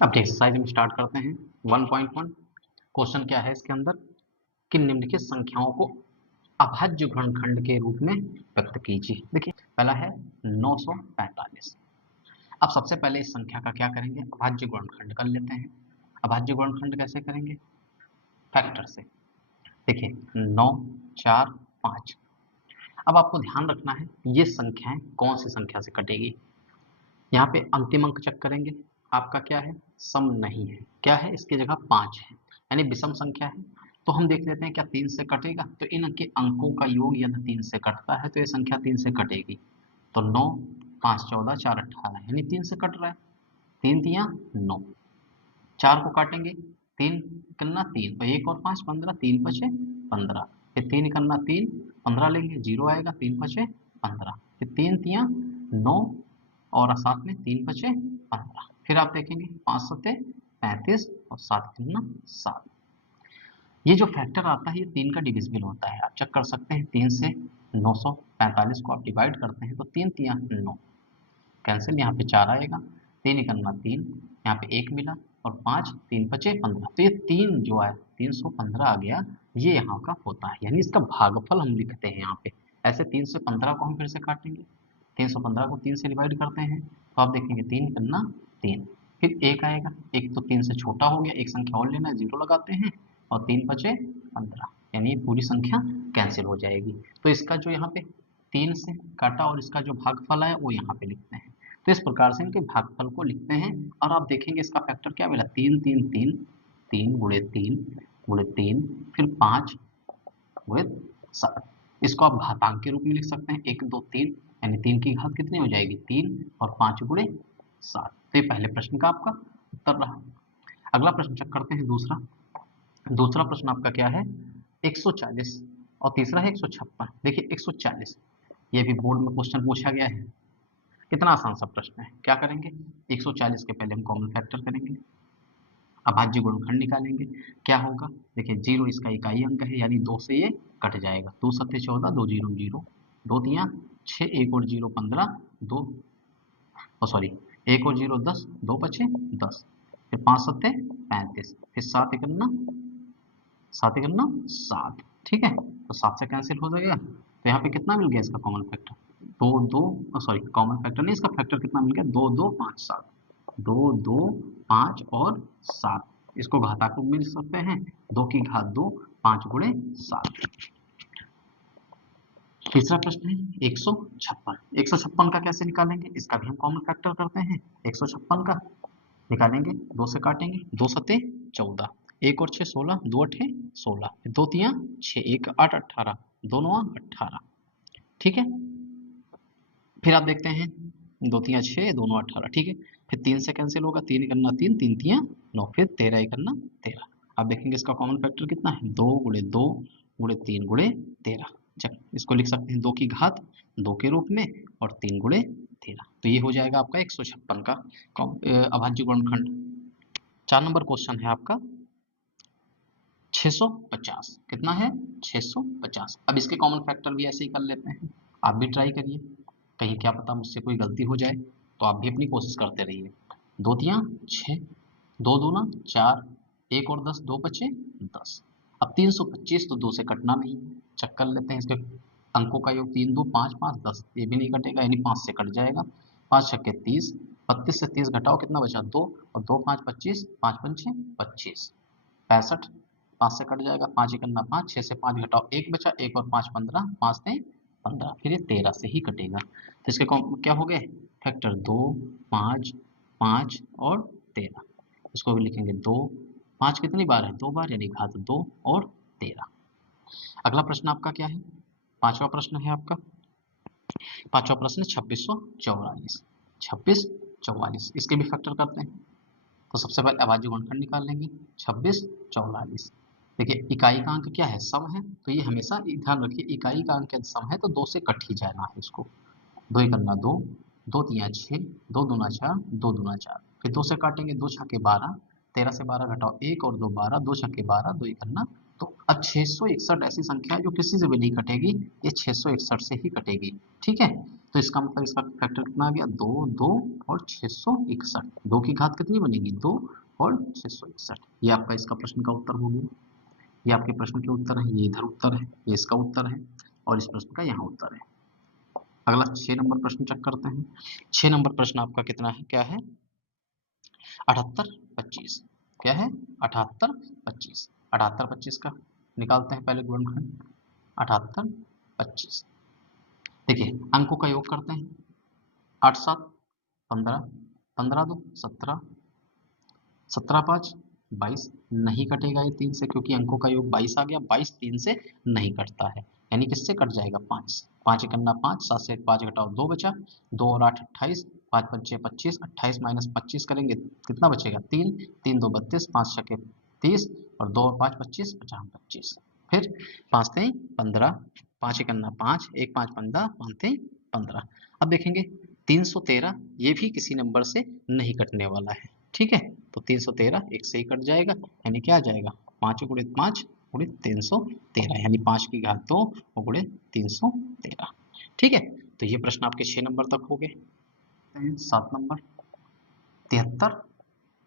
अब एक्सरसाइज में स्टार्ट करते हैं। 1.1 क्वेश्चन क्या है इसके अंदर कि निम्नलिखित संख्याओं को अभाज्य गुणनखंड के रूप में व्यक्त कीजिए। देखिए पहला है 945। अब सबसे पहले इस संख्या का क्या करेंगे, अभाज्य गुणनखंड कर लेते हैं। अभाज्य गुणनखंड कैसे करेंगे, फैक्टर से। देखिए 9 4 5। अब आपको ध्यान रखना है ये संख्याएं कौन सी संख्या से कटेगी। यहाँ पे अंतिम अंक चेक करेंगे, आपका क्या है, सम नहीं है, क्या है, इसकी जगह 5 है, यानी विषम संख्या है। तो हम देख लेते हैं क्या 3 से कटेगा, तो इन के अंकों का योग यदि 3 से कटता है तो ये संख्या 3 से कटेगी। तो 9 5 14 4 18 यानी 3 से कट रहा है। 3 तिया 9, 4 को काटेंगे, 3 करना 3 और 1 और 5 15, 3 बचे 15, फिर 3 करना 3 15 लेंगे, 0 आएगा, 3 बचे 15, फिर 3 तिया 9 और साथ में 3 बचे 15। फिर आप देखेंगे 5 सत्ते 35 और 7 कितना 7। ये जो फैक्टर आता है ये 3 का डिविजिबल होता है, आप चेक कर सकते हैं। 3 से 945 को आप डिवाइड करते हैं तो 3 तिया 9, कैंसिल, यहाँ पे 4 आएगा, 3 इकन्ना 3, यहाँ पे 1 मिला और 5 3 बचे 15। तो ये 3 जो है 315 आ गया, ये यहाँ का होता है, यानी इसका भागफल हम लिखते हैं यहाँ पे। ऐसे 3 से 15 को हम फिर से काटेंगे, 315 को 3 से डिवाइड करते हैं तो आप देखेंगे 3 करना 3, फिर 1 आएगा, 1 तो 3 से छोटा हो गया, एक संख्या और लेना है, 0 लगाते हैं और 3 बचे 15, यानी ये पूरी संख्या कैंसिल हो जाएगी। तो इसका जो यहाँ पे 3 से काटा और इसका जो भागफल है वो यहाँ पे लिखते हैं। तो इस प्रकार से इनके भागफल को लिखते हैं और आप देखेंगे इसका फैक्टर क्या मिला, 3 3 3, 3 गुणे 3 गुणे 3, फिर 5 गुणे 7। इसको आप घातांक के रूप में लिख सकते हैं, 1 2 3, यानी 3 की घात कितनी हो जाएगी 3 और 5 गुणे 7। तो ये पहले प्रश्न का आपका उत्तर रहा। अगला प्रश्न चेक करते हैं दूसरा। दूसरा प्रश्न आपका क्या है, 140 और तीसरा है 156। देखिए 140 ये भी बोर्ड में क्वेश्चन पूछा गया है, कितना आसान सा प्रश्न है। क्या करेंगे, 140 के पहले हम कॉमन फैक्टर करेंगे, अभाज्य गुणनखंड निकालेंगे। क्या होगा, देखिए 0 इसका इकाई अंक है, यानी 2 से ये कट जाएगा, 2 सत्ते 14, 2 जीरो 0, 2 तिया 6, 1 और 0 15, 2 सॉरी 1 और 0 10, 2 बचे 10, फिर 5 सत्ते 35, फिर 7 इकन्ना 7 इकन्ना 7। ठीक है, तो 7 से कैंसिल हो जाएगा, तो यहाँ पे कितना मिल गया इसका common factor, 2 2 sorry common factor नहीं, इसका फैक्टर कितना मिल गया, 2 2 5 7, 2 2 5 और 7। इसको घातांक में लिख सकते हैं, 2 की घात 2, 5 गुणे 7। तीसरा प्रश्न है 156। 156 का कैसे निकालेंगे, इसका भी हम कॉमन फैक्टर करते हैं। 156 का निकालेंगे, 2 से काटेंगे, 2 सत्ते 14, 1 और 6 16, 2 अट्ठे 16, 2 तिया 6, 1 8 18, 2 नौ 18। ठीक है, फिर आप देखते हैं 2 तिया 6, 2 नौ 18। ठीक है, फिर 3 से कैंसिल होगा, 3 करना 3, 3 तिया 9, फिर 13 करना 13। आप देखेंगे इसका कॉमन फैक्टर कितना है, 2 गुणे 2 गुणे 3 गुणे 13। चल इसको लिख सकते हैं 2 की घात 2 के रूप में और 3 गुणे 13। तो ये हो जाएगा आपका 156 का अभाज्य गुणनखंड। 4 नंबर क्वेश्चन है आपका 650। कितना है 650। अब इसके कॉमन फैक्टर भी ऐसे ही कर लेते हैं, आप भी ट्राई करिए, कहीं क्या पता मुझसे कोई गलती हो जाए, तो आप भी अपनी कोशिश करते रहिए। 2 तिया 6, 2 दूना 4, 1 और 10, 2 बचे 10। अब 325 तो 2 से कटना नहीं, चेक कर लेते हैं इसके अंकों का योग, 3 2 5 5 10, ये भी नहीं कटेगा, यानी 5 से कट जाएगा, 5 छक्के 30, 32 से 30 घटाओ कितना बचा 2, और 2 5 25, 5 पंचे 25, 65, 5 से कट जाएगा, 5 इकन्ना 5, 6 से 5 घटाओ 1 बचा, 1 और 5 15, 5 ने 15, फिर ये 13 से ही कटेगा। तो इसके क्या हो गए फैक्टर, 2 5 5 और 13। इसको भी लिखेंगे 2 5 कितनी बार है, 2 बार, यानी घात 2 और 13। अगला प्रश्न आपका क्या है, पांचवा प्रश्न है आपका। पांचवा प्रश्न 2644। 2644 इसके भी फैक्टर करते हैं। तो सबसे पहले अभाज्य गुणनखंड निकाल लेंगे, 26 44। देखिए इकाई का अंक क्या है, सम है, तो ये हमेशा ध्यान रखिए, इकाई का अंक यदि सम है तो 2 से कट ही जाना है इसको। 2 इकन्ना 2, 2 तिया 6, 2 दूना 4, 2 दूना 4, फिर 2 से काटेंगे, 2 छक्के 12, 13 से 12 घटाओ 1 और 2 12, 2 छक्के 12, 2 इकन्ना तो अब 661 ऐसी संख्या है जो किसी से भी नहीं कटेगी, ये 661 से ही कटेगी। ठीक है, तो इसका मतलब इसका फैक्टर कितना आ गया, 2 2 और 661। 2 की घात कितनी बनेगी, 2 और 661। ये आपका इसका प्रश्न का उत्तर हो गया। ये आपके प्रश्न के उत्तर है, ये इधर उत्तर है, ये इसका उत्तर है और इस प्रश्न का यहाँ उत्तर है। अगला 6 नंबर प्रश्न चेक करते हैं। 6 नंबर प्रश्न आपका कितना है, क्या है, 78 25। क्या है, 78 25। 78 25 का निकालते हैं पहले गुणनखंड। 78 25, देखिए अंकों का योग करते हैं। 8 7 15, 15 2 17, 17 5 22। नहीं कटेगा ये 3 से, क्योंकि अंकों का योग 22 आ गया। 22 3 से नहीं कटता है, यानी किससे कट जाएगा, 5। 5 एकन्ना 5, 7 से 5 घटाओ 2 बचा, 2 और 8 28, 5 पंचे 25, 28 माइनस 25 करेंगे कितना बचेगा, 3। 3 2 32, 5 छके 30 और 2 और 5 25, 50 25। फिर 5 3 15, 5 एकन्ना 5, 1 5 15, 5 3 15। अब देखेंगे 313 ये भी किसी नंबर से नहीं कटने वाला है। ठीक है, तो 313 एक से ही कट जाएगा, यानी क्या आ जाएगा, 5 गुणित 5 गुणित 313, यानी 5 की घात 2 गुणित 313। ठीक है, तो ये प्रश्न आपके 6 नंबर तक हो गए। 7 नंबर 73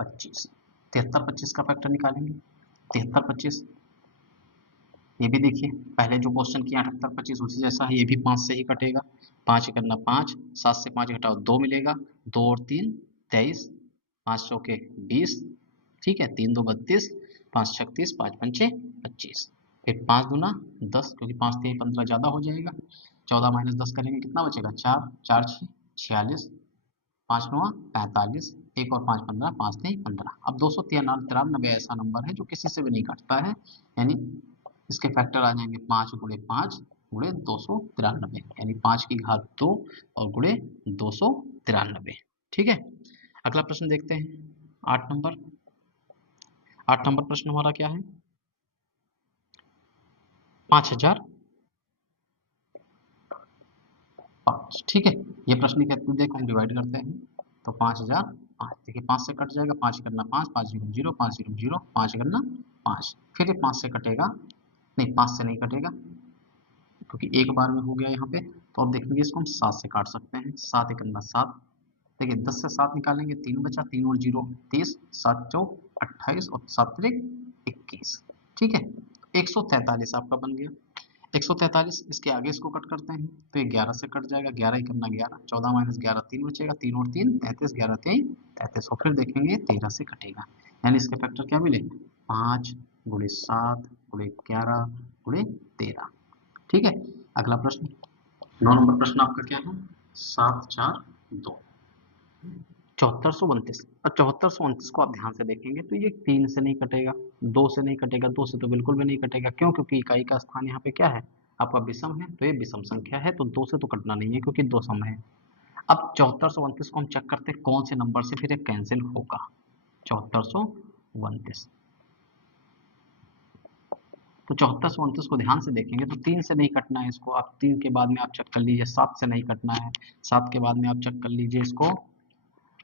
25। 73 25 का फैक्टर निकालेंगे। 73 25, ये भी देखिए पहले जो क्वेश्चन किया 78 25 उसी जैसा है, ये भी 5 से ही कटेगा। 5 करना 5, 7 से 5 घटाओ 2 मिलेगा, 2 और 3 23, 5 चौके 20। ठीक है, 3 2 32, 5 36, 5 पंचे 25। फिर 5 दूना 10, क्योंकि 5 3 15 ज्यादा हो जाएगा। 14 माइनस 10 करेंगे कितना बचेगा, 4 4 6 46, 5 9 45, 1 और 5 15, 5 3 15। अब 293 ऐसा नंबर है जो किसी से भी नहीं कटता है, यानी इसके फैक्टर आ जाएंगे 5 गुणे 5 गुणे 293, यानी 5 की घात 2 और गुणे 293। ठीक है, अगला प्रश्न देखते हैं। 8 नंबर। 8 नंबर प्रश्न हमारा क्या है, 5005। ठीक है, ये प्रश्न कहते हैं, देखो हम डिवाइड करते हैं तो 5005। देखिए 5 से कट जाएगा, 5 करना 5, 5 0 0, 5 0 0, 5 करना 5। फिर ये 5 से कटेगा, नहीं 5 से नहीं कटेगा क्योंकि एक बार में हो गया यहाँ पे। तो अब देखेंगे इसको हम 7 से काट सकते हैं। 7 एकन्ना 7, देखिए 10 से 7 निकालेंगे, 3 बचा, 3 और 0 30, 7 चौक 28 और 7 त्रिक 21। ठीक है, 143 आपका बन गया। 143, इसके आगे इसको कट करते हैं तो ये 11 से कट जाएगा। 11 एकन्ना 11, 14 माइनस 11 3 बचेगा, 3 और 3 33, 11 3 33। और फिर देखेंगे 13 से कटेगा, यानी इसके फैक्टर क्या मिले, 5 गुणे 7 गुणे 11 गुणे 13। ठीक है, अगला प्रश्न 9 नंबर प्रश्न आपका क्या है, 742। 7429। अब 7429 को आप ध्यान से देखेंगे तो ये 3 से नहीं कटेगा, 2 से नहीं कटेगा, 2 से तो बिल्कुल भी नहीं कटेगा। क्यों, क्योंकि इकाई का स्थान यहाँ पे क्या है, आपका विषम है, तो ये विषम संख्या है, तो 2 से तो कटना नहीं है क्योंकि 2 सम है। अब 7429 को हम चेक करते हैं कौन से नंबर से फिर ये कैंसिल होगा। 7429, तो 7429 को ध्यान से देखेंगे तो 3 से नहीं कटना है इसको। आप 3 के बाद में आप चेक कर लीजिए, 7 से नहीं कटना है। 7 के बाद में आप चेक कर लीजिए इसको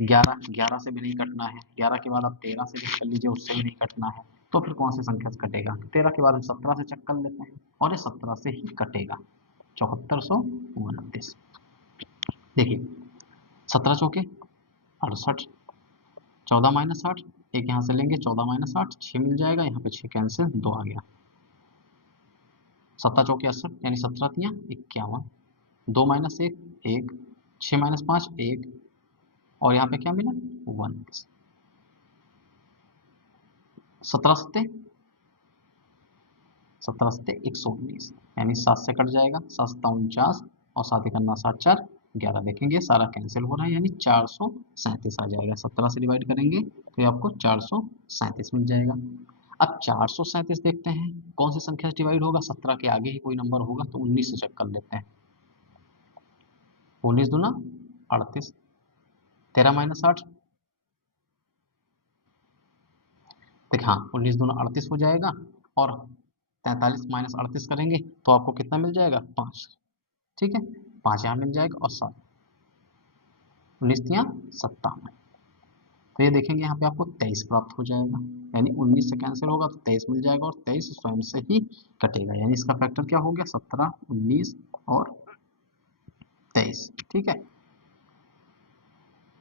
11, 11 से भी नहीं कटना है। 11 के बाद आप 13 से चेक कर लीजिए, उससे भी नहीं कटना है। तो फिर कौन सी संख्या से कटेगा, 13 के बाद हम 17 से चेक कर लेते हैं और ये 17 से ही कटेगा। 7429, देखिए 17 चौके 68, 14 माइनस 8, एक यहाँ से लेंगे, 14 माइनस 8 6 मिल जाएगा, यहाँ पे 6 कैंसिल, 2 आ गया। 7 चौके 68, यानी 17 तियां 51, 2 माइनस 1 1, 6 माइनस 5 1, और यहाँ पे क्या मिला 1। 17 सत्ते 17 सत्ते 119, यानी 7 से कट जाएगा, 7 सत्ता 49 और 7 एकन्ना 7 4 11। देखेंगे सारा कैंसिल हो रहा है, यानी 437 आ जाएगा। 17 से डिवाइड करेंगे तो ये आपको 437 मिल जाएगा। अब 437 देखते हैं कौन सी संख्या से डिवाइड होगा, 17 के आगे ही कोई नंबर होगा, तो 19 से चेक कर लेते हैं। 19 दूना 38, 13 माइनस 8, देखिए हाँ 19 दूना 38 हो जाएगा, और 43 माइनस 38 करेंगे तो आपको कितना मिल जाएगा, 5। ठीक है, 5 यहाँ मिल जाएगा और 7, 19 तियां 57। तो ये देखेंगे यहाँ पे आपको 23 प्राप्त हो जाएगा, यानी 19 से कैंसिल होगा तो 23 मिल जाएगा और 23 स्वयं से ही कटेगा, यानी इसका फैक्टर क्या हो गया 17, 19 और 23। ठीक है,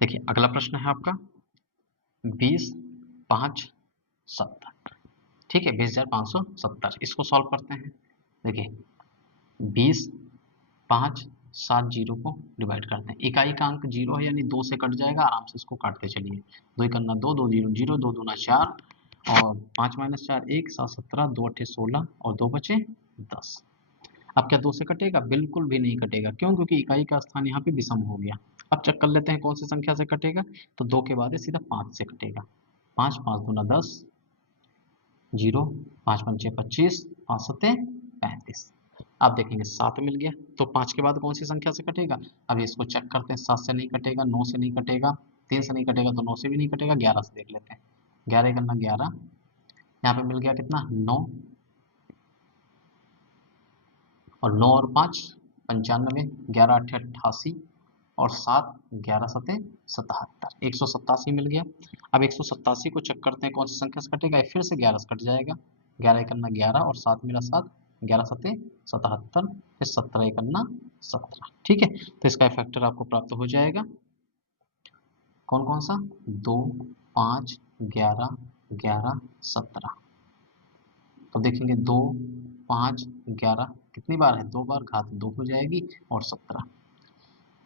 देखिए अगला प्रश्न है आपका 20, 5, 70। ठीक है, 20,570, इसको सॉल्व करते हैं। देखिए 20, 5, 7 जीरो को डिवाइड करते हैं, इकाई का अंक जीरो है यानी 2 से कट जाएगा, आराम से इसको काटते चलिए। 2 इकन्ना 2, 2 जीरो जीरो, 2 दूना 4 और 5 माइनस 4 1, 7 17, 2 अट्ठे 16 और 2 बचे 10। अब क्या 2 से कटेगा? बिल्कुल भी नहीं कटेगा। क्यों? क्योंकि इकाई का स्थान यहाँ पे विषम हो गया। अब चेक कर लेते हैं कौन सी संख्या से कटेगा, तो 2 के बाद सीधा 5 से कटेगा। 5, 5 दूना 10, जीरो, 5 पंचे 25, 5 सत्ते 35। आप देखेंगे 7 मिल गया, तो 5 के बाद कौन सी संख्या से कटेगा? अब इसको चेक करते हैं, 7 से नहीं कटेगा, 9 से नहीं कटेगा, 3 से नहीं कटेगा तो 9 से भी नहीं कटेगा, 11 से देख लेते हैं। 11 करना 11, यहाँ पे मिल गया कितना 9, और 9 और 5 95, 11 अट्ठे 88 और 7 11 सते 77, 187 मिल गया। अब 187 को चेक करते हैं कौन सी संख्या से कटेगा, फिर से 11 से कट जाएगा, 11 करना 11 और 7 मेरा 7, 11 सते 77, फिर 17 करना 17। ठीक है, तो इसका फैक्टर आपको प्राप्त हो जाएगा कौन कौन सा, 2, 5, 11, 11, 17। तो देखेंगे 2, 5, 11 कितनी बार है, 2 बार, घात 2 हो जाएगी और 17।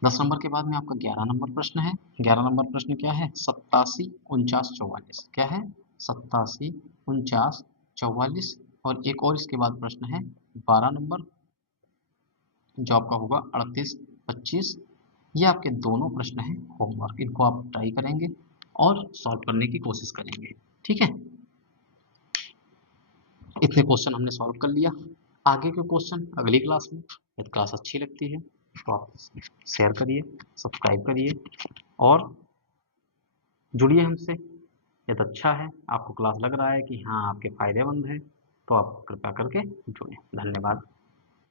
10 नंबर के बाद में आपका 11 नंबर प्रश्न है। 11 नंबर प्रश्न क्या है, 87, 49, 44। क्या है, 87, 49, 44 और एक और इसके बाद प्रश्न है 12 नंबर, जो आपका होगा 38, 25। ये आपके दोनों प्रश्न हैं होमवर्क, इनको आप ट्राई करेंगे और सॉल्व करने की कोशिश करेंगे। ठीक है, इतने क्वेश्चन हमने सॉल्व कर लिया। आगे के क्वेश्चन अगली क्लास में। यदि क्लास अच्छी लगती है तो आप शेयर करिए, सब्सक्राइब करिए और जुड़िए हमसे। यदि अच्छा है, आपको क्लास लग रहा है कि हाँ आपके फायदेमंद है, तो आप कृपया करके जुड़ें। धन्यवाद।